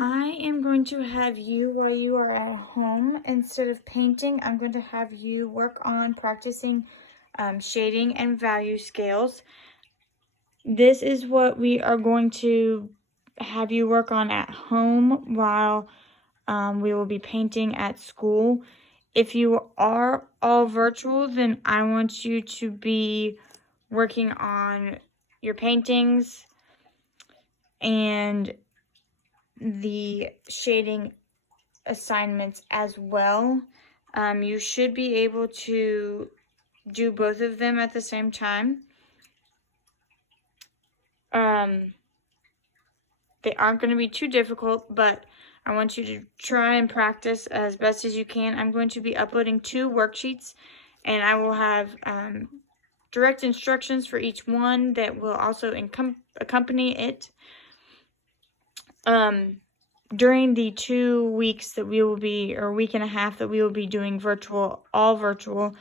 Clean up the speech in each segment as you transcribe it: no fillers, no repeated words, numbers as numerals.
I am going to have you, while you are at home, instead of painting, I'm going to have you work on practicing shading and value scales. This is what we are going to have you work on at home while we will be painting at school. If you are all virtual, then I want you to be working on your paintings and the shading assignments as well. You should be able to do both of them at the same time. They aren't going to be too difficult, but I want you to try and practice as best as you can. I'm going to be uploading 2 worksheets, and I will have direct instructions for each one that will also accompany it. During the 2 weeks that we will be, or week and a half that we will be doing virtual, all virtual,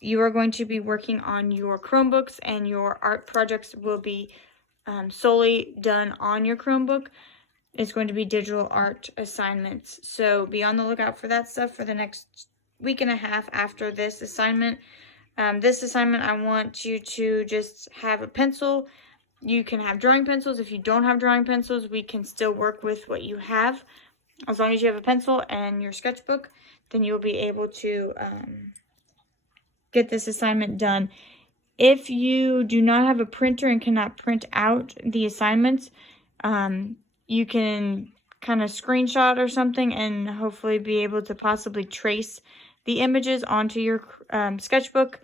you are going to be working on your Chromebooks, and your art projects will be solely done on your Chromebook. It's going to be digital art assignments. So be on the lookout for that stuff for the next week and a half after this assignment. This assignment, I want you to just have a pencil. You can have drawing pencils. If you don't have drawing pencils, we can still work with what you have. As long as you have a pencil and your sketchbook, then you'll be able to get this assignment done. If you do not have a printer and cannot print out the assignments, you can kind of screenshot or something and hopefully be able to possibly trace the images onto your sketchbook,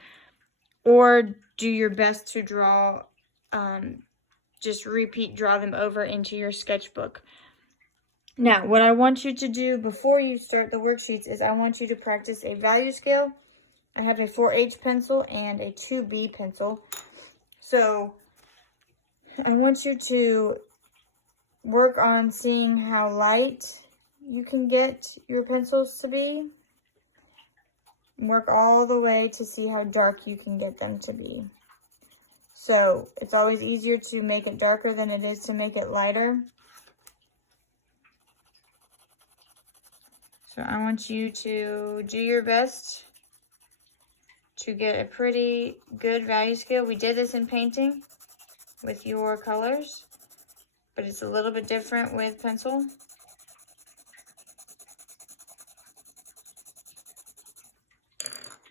or do your best to draw, just draw them over into your sketchbook. Now, what I want you to do before you start the worksheets is I want you to practice a value scale. I have a 4H pencil and a 2B pencil. So I want you to work on seeing how light you can get your pencils to be. Work all the way to see how dark you can get them to be. So it's always easier to make it darker than it is to make it lighter. So I want you to do your best to get a pretty good value scale. We did this in painting with your colors, but it's a little bit different with pencil.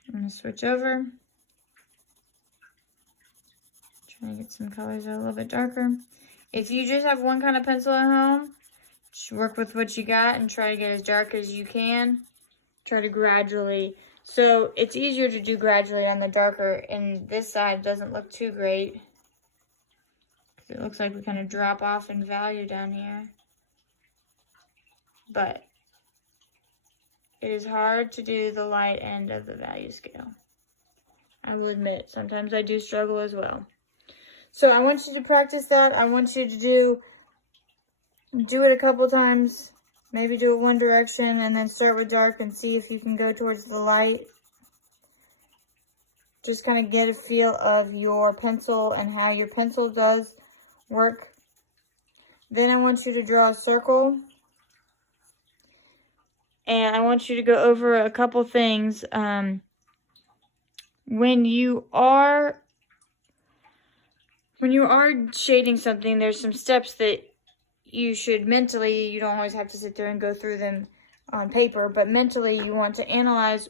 I'm going to switch over. Try to get some colors that are a little bit darker. If you just have one kind of pencil at home, just work with what you got and try to get as dark as you can. Try to gradually. So it's easier to do gradually on the darker, and this side doesn't look too great. It looks like we kind of drop off in value down here. But it is hard to do the light end of the value scale. I will admit, sometimes I do struggle as well. So I want you to practice that. I want you to do it a couple times. Maybe do it one direction and then start with dark and see if you can go towards the light. Just kind of get a feel of your pencil and how your pencil does work. Then I want you to draw a circle. And I want you to go over a couple things. When you are shading something, there's some steps that you should mentally, you don't always have to sit there and go through them on paper, but mentally you want to analyze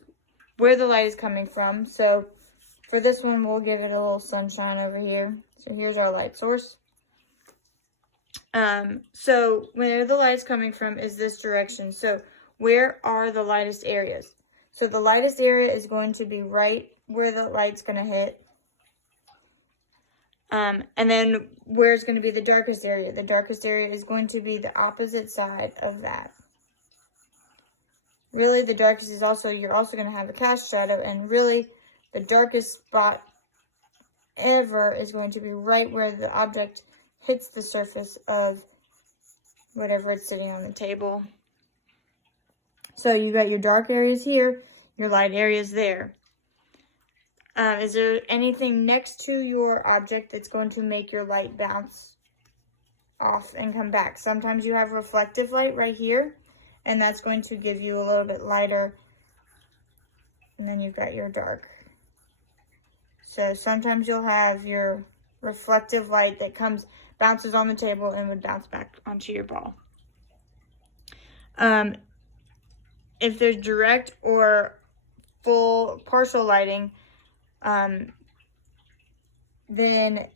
where the light is coming from. So for this one, we'll give it a little sunshine over here. So here's our light source. So where the light is coming from is this direction. So where are the lightest areas? So the lightest area is going to be right where the light's going to hit. And then where's going to be the darkest area? The darkest area is going to be the opposite side of that. Really, the darkest is also, you're also going to have a cast shadow, and really the darkest spot ever is going to be right where the object hits the surface of whatever it's sitting on the table. So you got your dark areas here, your light areas there. Is there anything next to your object that's going to make your light bounce off and come back. Sometimes you have reflective light right here, and that's going to give you a little bit lighter, and then you've got your dark. So sometimes you'll have your reflective light that bounces on the table and would bounce back onto your ball. If there's direct or full partial lighting, then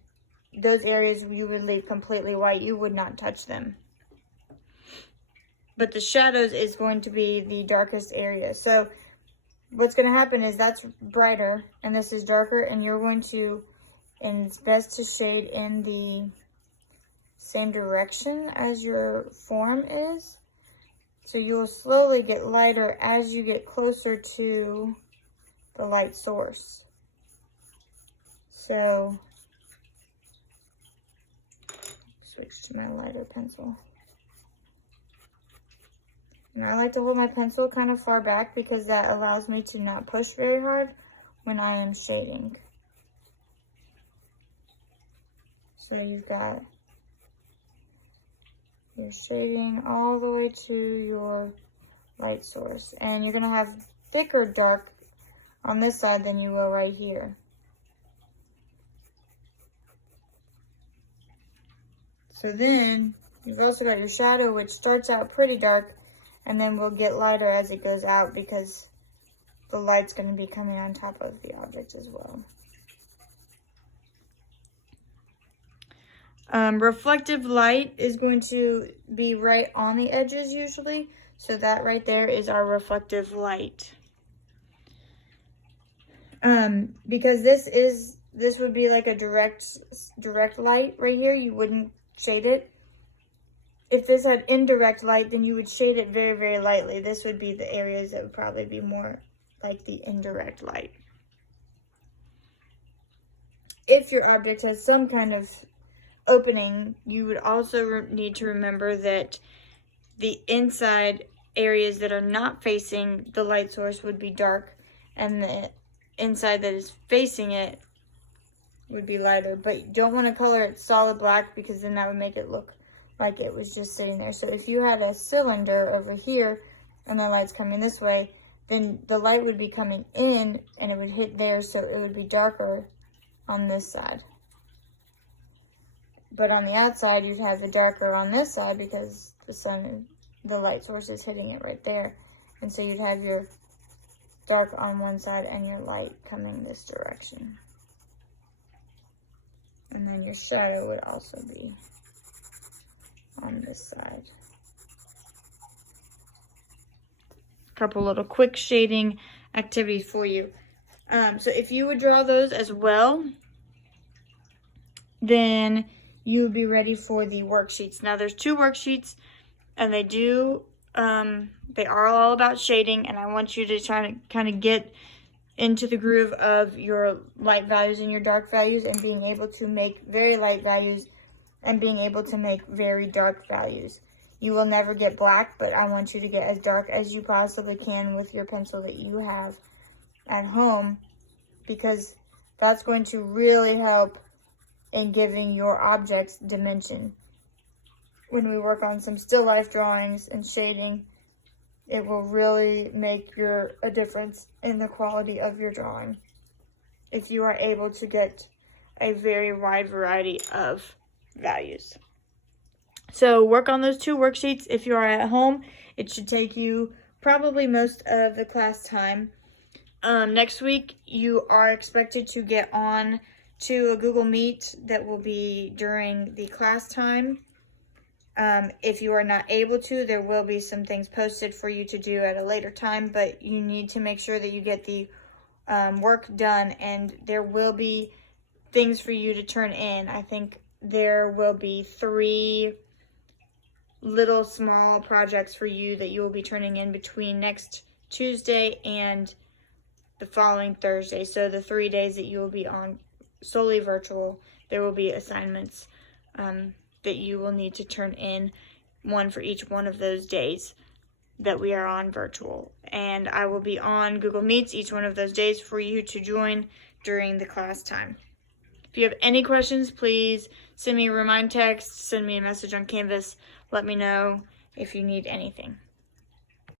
those areas you would leave completely white. You would not touch them. But the shadows is going to be the darkest area. So what's going to happen is that's brighter and this is darker, and you're going to, and it's best to shade in the same direction as your form is. So you'll slowly get lighter as you get closer to the light source. So switch to my lighter pencil. And I like to hold my pencil kind of far back because that allows me to not push very hard when I am shading. So you've got your shading all the way to your light source. And you're going to have thicker dark on this side than you will right here. So then you've also got your shadow, which starts out pretty dark and then will get lighter as it goes out because the light's going to be coming on top of the object as well. Reflective light is going to be right on the edges usually. So that right there is our reflective light. Because this would be like a direct light right here. You wouldn't shade it. If this had indirect light, then you would shade it very, very lightly. This would be the areas that would probably be more like the indirect light. If your object has some kind of opening, you would also need to remember that the inside areas that are not facing the light source would be dark, and the inside that is facing it would be lighter. But you don't want to color it solid black because then that would make it look like it was just sitting there. So if you had a cylinder over here and the light's coming this way, then the light would be coming in and it would hit there, so it would be darker on this side. But on the outside, you'd have the darker on this side because the light source is hitting it right there. And so you'd have your dark on one side and your light coming this direction. And then your shadow would also be on this side. A couple little quick shading activities for you. So if you would draw those as well, then you would be ready for the worksheets. Now there's 2 worksheets, and they are all about shading, and I want you to try to kind of get into the groove of your light values and your dark values, and being able to make very light values and being able to make very dark values. You will never get black, but I want you to get as dark as you possibly can with your pencil that you have at home, because that's going to really help in giving your objects dimension. When we work on some still life drawings and shading, it will really make a difference in the quality of your drawing if you are able to get a very wide variety of values. So work on those 2 worksheets. If you are at home, it should take you probably most of the class time. Next week, you are expected to get on to a Google Meet that will be during the class time. If you are not able to, there will be some things posted for you to do at a later time, but you need to make sure that you get the work done, and there will be things for you to turn in. I think there will be 3 little small projects for you that you will be turning in between next Tuesday and the following Thursday. So the 3 days that you will be on solely virtual, there will be assignments that you will need to turn in, one for each one of those days that we are on virtual. And I will be on Google Meets each one of those days for you to join during the class time. If you have any questions, please send me a remind text, send me a message on Canvas. Let me know if you need anything.